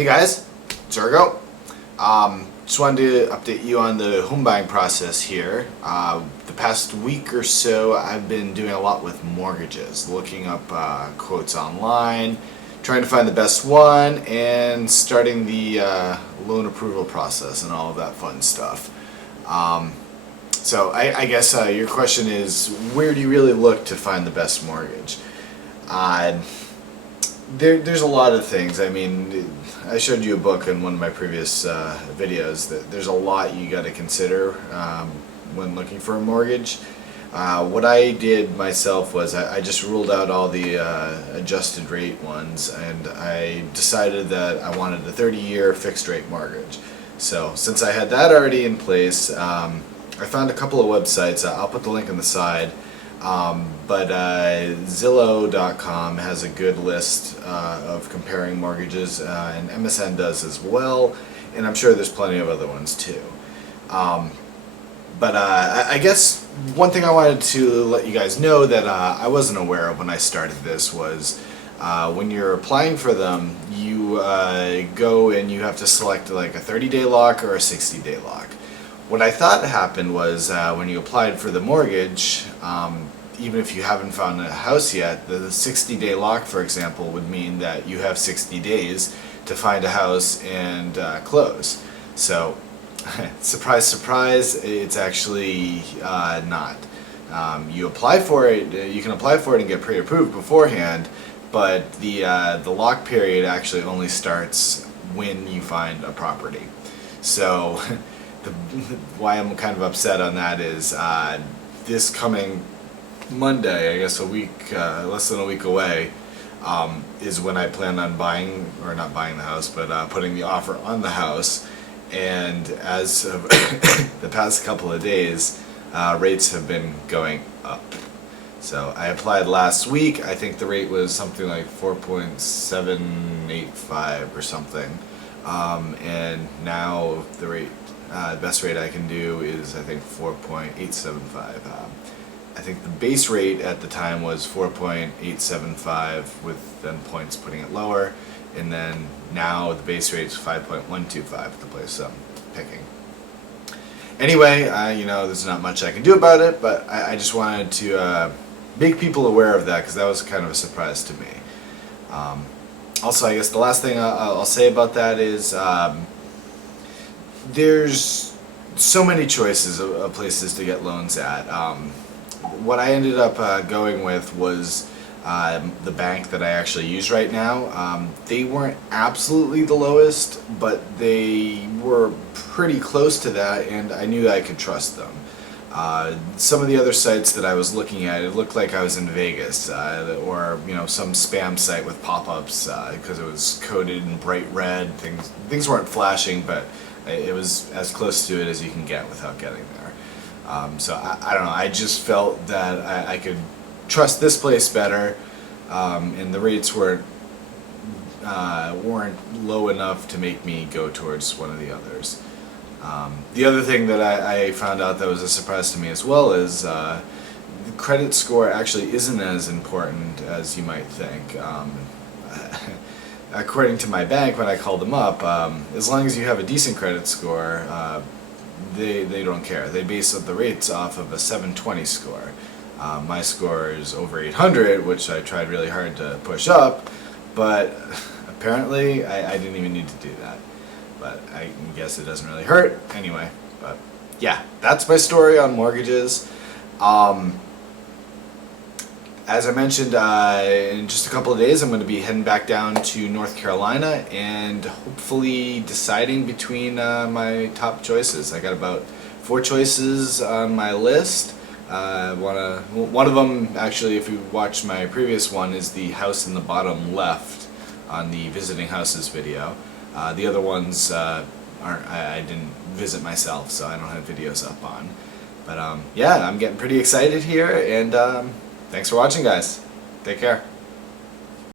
Hey guys, it's Urgo. Just wanted to update you on the home buying process here. The past week or so I've been doing a lot with mortgages, looking up quotes online, trying to find the best one, and starting the loan approval process and all of that fun stuff. So I guess your question is, where do you really look to find the best mortgage? There's a lot of things. I mean, I showed you a book in one of my previous videos that there's a lot you got to consider when looking for a mortgage. What I did myself was I just ruled out all the adjusted rate ones, and I decided that I wanted a 30-year fixed rate mortgage. So since I had that already in place, I found a couple of websites. I'll put the link on the side. But Zillow.com has a good list of comparing mortgages, and MSN does as well, and I'm sure there's plenty of other ones too. But I guess one thing I wanted to let you guys know that I wasn't aware of when I started this was when you're applying for them, you go and you have to select like a 30-day lock or a 60-day lock. What I thought happened was when you applied for the mortgage, even if you haven't found a house yet, the 60-day lock, for example, would mean that you have 60 days to find a house and close. So, surprise, surprise, it's actually not. You apply for it, you can apply for it and get pre-approved beforehand, but the lock period actually only starts when you find a property. So, why I'm kind of upset on that is this coming Monday, I guess a week, less than a week away, is when I plan on buying, or not buying the house, but putting the offer on the house. And as of the past couple of days, rates have been going up. So I applied last week. I think the rate was something like 4.785 or something. And now the rate, best rate I can do is I think 4.875. I think the base rate at the time was 4.875 with then points putting it lower, and then now the base rate is 5.125, the place I'm picking. Anyway, you know, there's not much I can do about it, but I just wanted to make people aware of that because that was kind of a surprise to me. Also, I guess the last thing I'll say about that is there's so many choices of places to get loans at. What I ended up going with was the bank that I actually use right now. They weren't absolutely the lowest, but they were pretty close to that, and I knew I could trust them. Some of the other sites that I was looking at, it looked like I was in Vegas, or you know, some spam site with pop-ups because it was coded in bright red. Things weren't flashing, but it was as close to it as you can get without getting there. So I don't know, I just felt that I could trust this place better, and the rates weren't low enough to make me go towards one of the others. The other thing that I found out that was a surprise to me as well is the credit score actually isn't as important as you might think. According to my bank, when I called them up, as long as you have a decent credit score, they don't care. They base the rates off of a 720 score. My score is over 800, which I tried really hard to push up, but apparently I didn't even need to do that. But I guess it doesn't really hurt anyway. But yeah, that's my story on mortgages. As I mentioned, in just a couple of days I'm going to be heading back down to North Carolina and hopefully deciding between my top choices. I got about 4 choices on my list. One of them, actually, if you watched my previous one, is the house in the bottom left on the visiting houses video. The other ones I didn't visit myself, so I don't have videos up on. But yeah, I'm getting pretty excited here, and thanks for watching, guys. Take care.